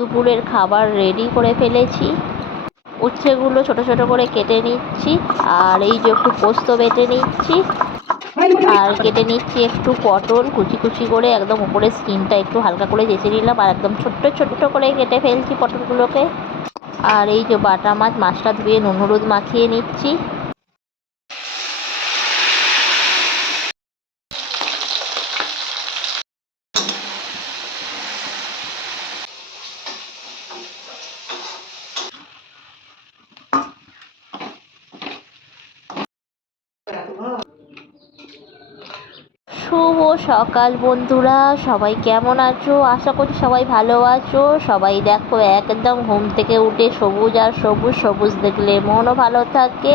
দুপুরের খাবার রেডি করে ফেলেছি। উচ্ছেগুলো ছোট ছোট করে কেটে নিচ্ছি, আর এই যে একটু পোস্ত বেটে নিচ্ছি, আর কেটে নিচ্ছি একটু পটল কুচি কুচি করে, একদম উপরের স্কিনটা একটু হালকা করে চেঁচে নিলাম, আর একদম ছোট্ট ছোট্ট করে কেটে ফেলছি পটলগুলোকে। আর এই যে বাটা মাছ, মাছটা ধুয়ে নুন হলুদ মাখিয়ে নিচ্ছি। সকাল বন্ধুরা, সবাই কেমন আছো? আশা করি সবাই ভালো আছো। সবাই দেখো, একদম ঘুম থেকে উঠে সবুজ আর সবুজ সবুজ দেখলে মনও ভালো থাকে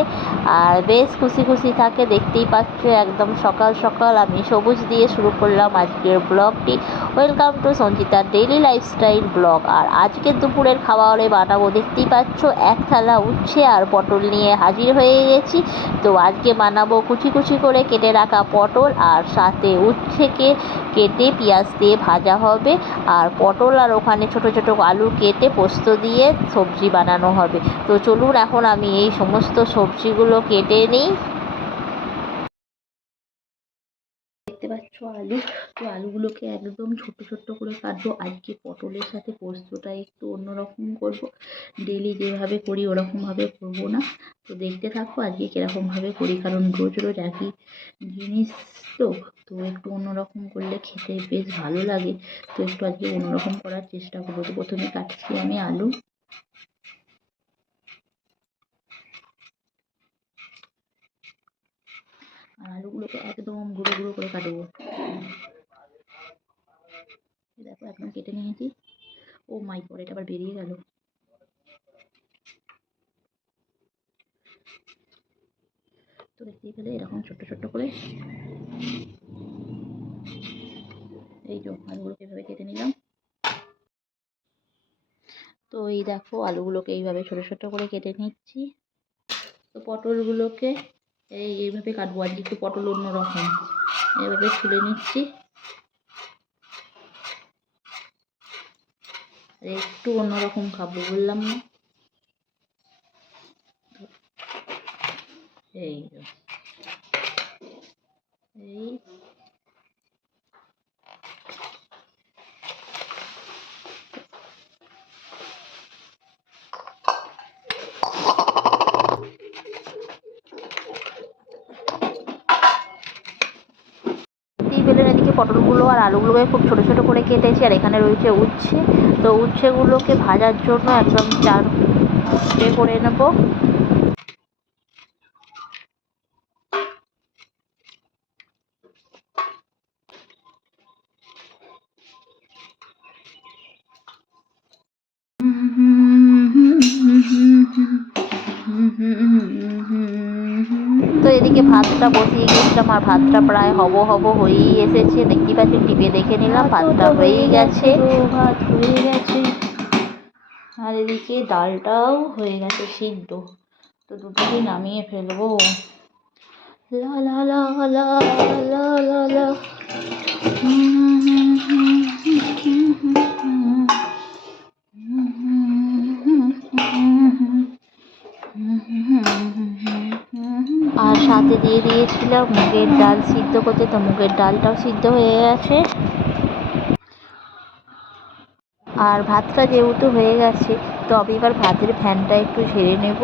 আর বেশ খুশি খুশি থাকে, দেখতেই পাচ্ছ একদম সকাল সকাল আমি সবুজ দিয়ে শুরু করলাম আজকের ব্লগটি। ওয়েলকাম টু সঞ্চিতার ডেইলি লাইফস্টাইল ব্লগ আর আজকে দুপুরের খাবারে বানাবো, দেখতেই পাচ্ছ, এক থালা উচ্ছে আর পটল নিয়ে হাজির হয়ে গেছি। তো আজকে বানাবো কুচি কুচি করে কেটে রাখা পটল আর সাথে উচ্ছেকে কেটে পেঁয়াজ দিয়ে ভাজা হবে। আর পটল আর ওখানে ছোট ছোট আলু কেটে পোস্ত দিয়ে সবজি বানানো হবে। তো চলুন, এখন আমি এই সমস্ত সবজিগুলো কেটে নিই। পাচ্ছ আলু। তো আলুগুলোকে একদম ছোট ছোট করে কাটবো। আজকে পটলের সাথে পোস্তটা একটু অন্যরকম করব। ডেলি যেভাবে করি ওরকমভাবে করব না। তো দেখতে থাকো আজকে কীরকমভাবে করি। কারণ রোজ রোজ একই জিনিস তো। তো একটু অন্যরকম করলে খেতে বেশ ভালো লাগে। তো একটু আজকে অন্যরকম করার চেষ্টা করব। তো প্রথমে কাটছি আমি আলু। আর আলুগুলোকে একদম গুঁড়ো গুঁড়ো করে কাটবো। দেখো একদম কেটে নিয়েছি। ও মাই গড, এটা আবার বেরিয়ে গেল। তো দেখতেই পেলে, এরকম ছোট্ট ছোট্ট করে। এই যে আলুগুলোকে এভাবে কেটে নিলাম। তো এই দেখো, আলুগুলোকে এইভাবে ছোট ছোট করে কেটে নিচ্ছি। তো পটলগুলোকে এই এইভাবে কাটবো আজকে একটু পটল অন্যরকম। এইভাবে ছুলে নিচ্ছি। একটু অন্যরকম খাব, বললাম না। এই এই দেখতেই পেলেন এদিকে পটলগুলো আর আলুগুলোকে খুব ছোট ছোট করে কেটেছি আর এখানে রয়েছে উচ্ছে। তো উচ্ছেগুলোকে ভাজার জন্য একদম চার করে নেব তো এদিকে ভাতটা বসিয়ে গেছিলাম আর ভাতটা প্রায় হব হব হয়েই এসেছে। দেখতে পাচ্ছি টিপে দেখে নিলাম, ভাতটা হয়েই গেছে। ভাত হয়ে গেছে আর এদিকে ডালটাও হয়ে গেছে সিদ্ধ। তো দুটোকে নামিয়ে ফেলব। লা লা লা লা লা লা লা। দিয়ে দিয়েছিলাম, মুগের ডাল সিদ্ধ করতে, তো মুগের ডালটাও সিদ্ধ হয়ে গেছে। আর ভাতটা যেহেতু হয়ে গেছে তো আমি এবার ভাতের ফ্যানটা একটু ঝেড়ে নেব।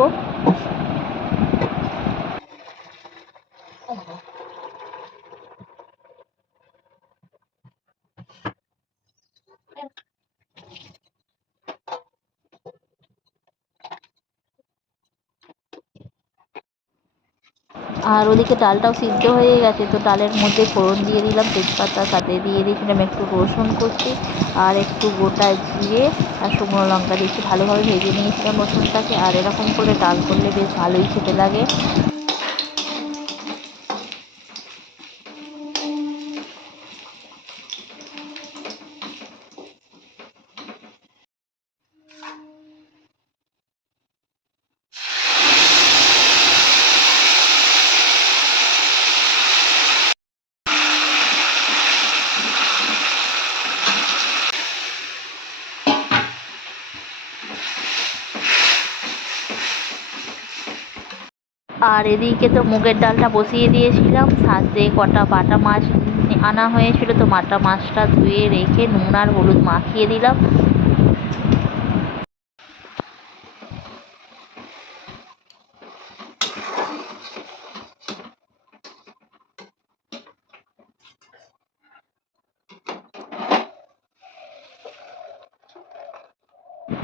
আর ওদিকে ডালটাও সিদ্ধ হয়ে গেছে, তো ডালের মধ্যে ফোড়ন দিয়ে দিলাম, তেজপাতা, সাথে দিয়ে দিয়েছিলাম একটু রসুন কুচি আর একটু গোটা জিরে আর শুকনো লঙ্কা দিয়ে একটু ভালোভাবে ভেজে নিয়েছিলাম রসুনটাকে। আর এরকম করে ডাল করলে বেশ ভালোই খেতে লাগে। আর এদিকে তো মুগের ডালটা বসিয়ে দিয়েছিলাম, সাথে কটা বাটা মাছ আনা হয়েছিল, তো বাটা মাছটা ধুয়ে রেখে নুন আর হলুদ মাখিয়ে দিলাম।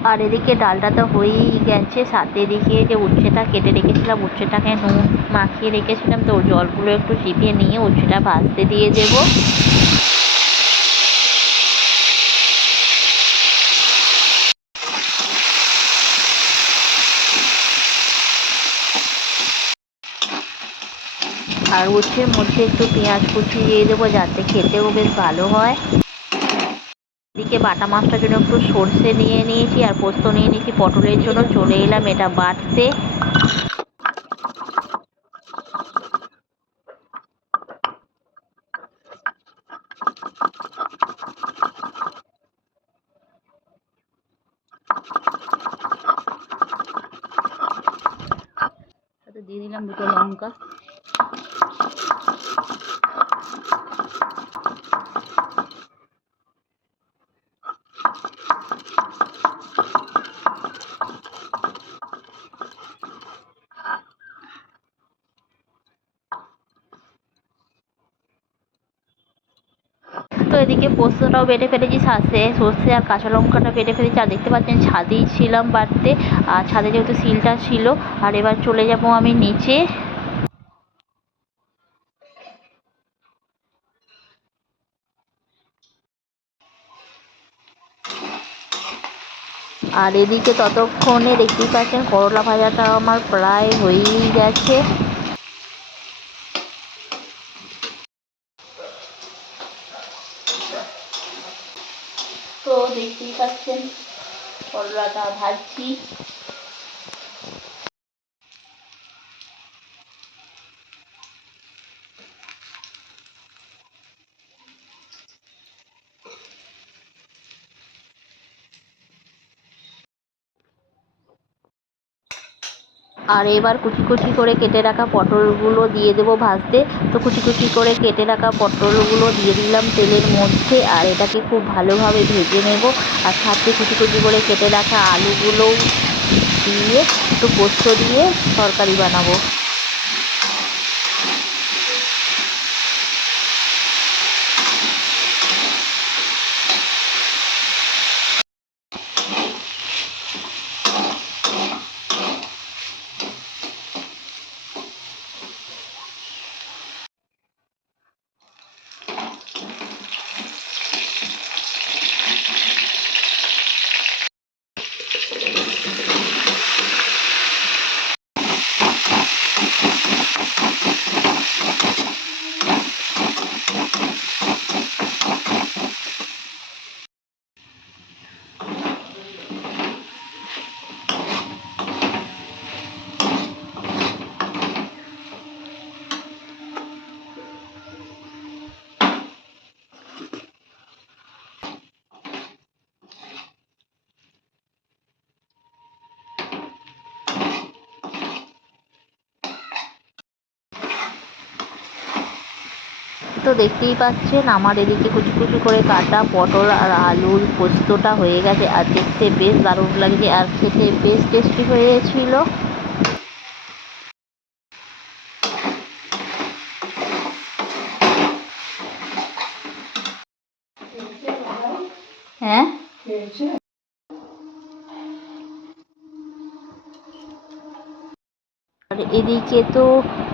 আর এদিকে ডালটা তো হয়েই গেছে, সাথে এদিকে যে উচ্ছেটা কেটে রেখেছিলাম উচ্ছেটাকে নুন মাখিয়ে রেখেছিলাম, তো জলগুলো একটু চিপিয়ে নিয়ে উচ্ছেটা ভাজতে দিয়ে দেবো। আর উচ্ছের মধ্যে একটু পেঁয়াজ কুচি দিয়ে দেবো, যাতে খেতেও বেশ ভালো হয়। এদিকে বাটা মাছটার জন্য একটু সর্ষে নিয়ে নিয়েছি আর পোস্ত নিয়ে নিয়েছি, পটলের জন্য চলে এলাম এটা বাটতে। দিয়ে দিলাম দুটো লঙ্কা। এদিকে পোস্তটাও বেটে ফেলেছি, সাথে সর্ষে আর কাঁচা লঙ্কাটা বেটে ফেলেছি। আর দেখতে পাচ্ছেন, ছাদেই ছিলাম বাড়তে। আর ছাদে যেহেতু সিলটা ছিল, আর এবার চলে যাব আমি নিচে। আর এদিকে ততক্ষণে দেখতেই পাচ্ছেন, করলা ভাজাটা আমার প্রায় হয়েই গেছে। করলাটা ভাজছি আর এবার কুচি কুচি করে কেটে রাখা পটলগুলো দিয়ে দেবো ভাজতে। তো কুচি কুচি করে কেটে রাখা পটলগুলো দিয়ে দিলাম তেলের মধ্যে আর এটাকে খুব ভালোভাবে ভেজে নেব। আর সাথে কুচি কুচি করে কেটে রাখা আলুগুলোও দিয়ে একটু পোস্ত দিয়ে তরকারি বানাবো। তো দেখতেই পাচ্ছেন, আমার এদিকে কুচি কুচি করে কাটা পটল আর আলুর পোস্তটা হয়ে গেছে। আর দেখতে বেশ দারুণ লাগছে আর খেতে বেশ টেস্টি হয়েছিল। হ্যাঁ? এদিকে তো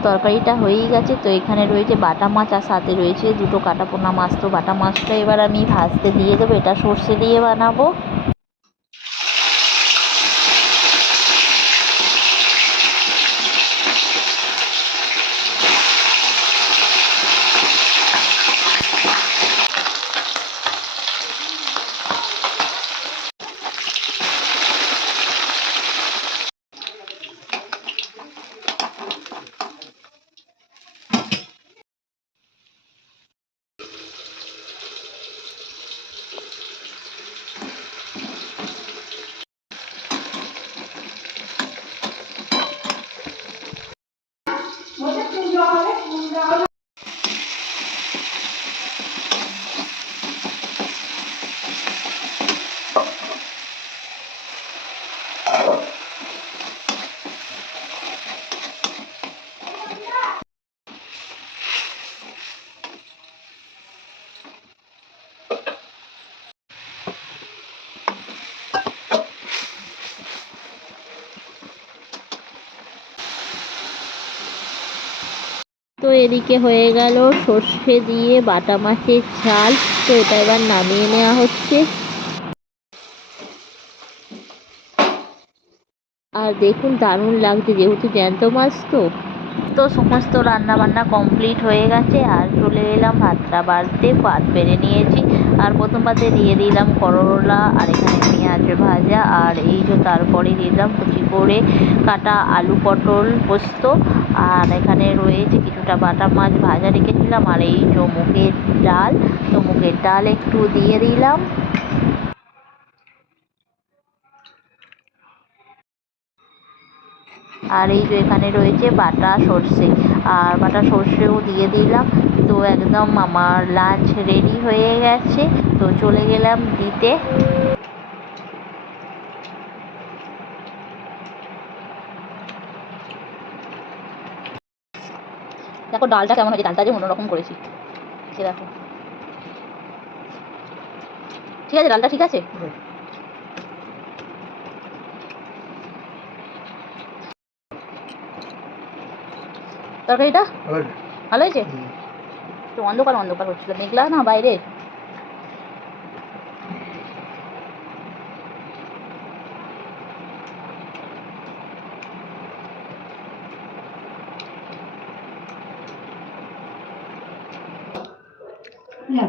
তরকারিটা হয়েই গেছে, তো এখানে রয়েছে বাটা মাছ আর সাথে রয়েছে দুটো কাটাপোনা মাছ। তো বাটা মাছটা এবার আমি ভাজতে দিয়ে দেবো, এটা সর্ষে দিয়ে বানাবো। তো এদিকে হয়ে গেল সর্ষে দিয়ে বাটা মাছের ঝাল। তো এটা এবার নামিয়ে নেওয়া হচ্ছে। আর দেখুন, দারুণ লাগছে, যেহেতু জ্যান্ত মাছ তো। তো সমস্ত রান্না বান্না কমপ্লিট হয়ে গেছে, আর চলে এলাম ভাতটা বাড়তে ভাত বেড়ে নিয়েছি। আর প্রথম পাতে দিয়ে দিলাম করলা, আর এখানে পেঁয়াজ ভাজা, আর এই যে তারপরে দিলাম কুচি করে কাটা আলু পটল পোস্ত, আর এখানে রয়েছে কিছুটা বাটা মাছ ভাজা রেখেছিলাম, আর এই যে মুগের ডাল, তো ডাল একটু দিয়ে দিলাম। আর এই যে এখানে রয়েছে বাটা সর্ষে। আর বাটা সর্ষেও দিয়ে দিলাম। তো একদম আমার লাঞ্চ রেডি হয়ে গেছে। তো চলে গেলাম দিতে। দেখো ডালটা কেমন হয়েছে? ডালটা যে অন্যরকম করেছি। দেখো। ঠিক আছে, ডালটা ঠিক আছে? তরকারিটা? ভালো হয়েছে। তো অন্ধকার অন্ধকার হচ্ছিল। মেঘলা না বাইরে?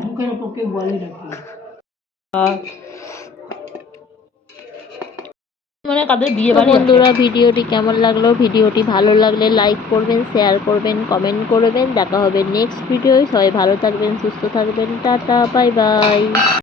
বুকের উপর কেউ বলে নাকি কাদের বিয়ে বাড়ি বন্ধুরা, ভিডিওটি কেমন লাগল? ভিডিওটি ভালো লাগলে লাইক করবেন, শেয়ার করবেন, কমেন্ট করবেন। দেখা হবে নেক্সট ভিডিও সবাই ভালো থাকবেন, সুস্থ থাকবেন। Tata, bye bye.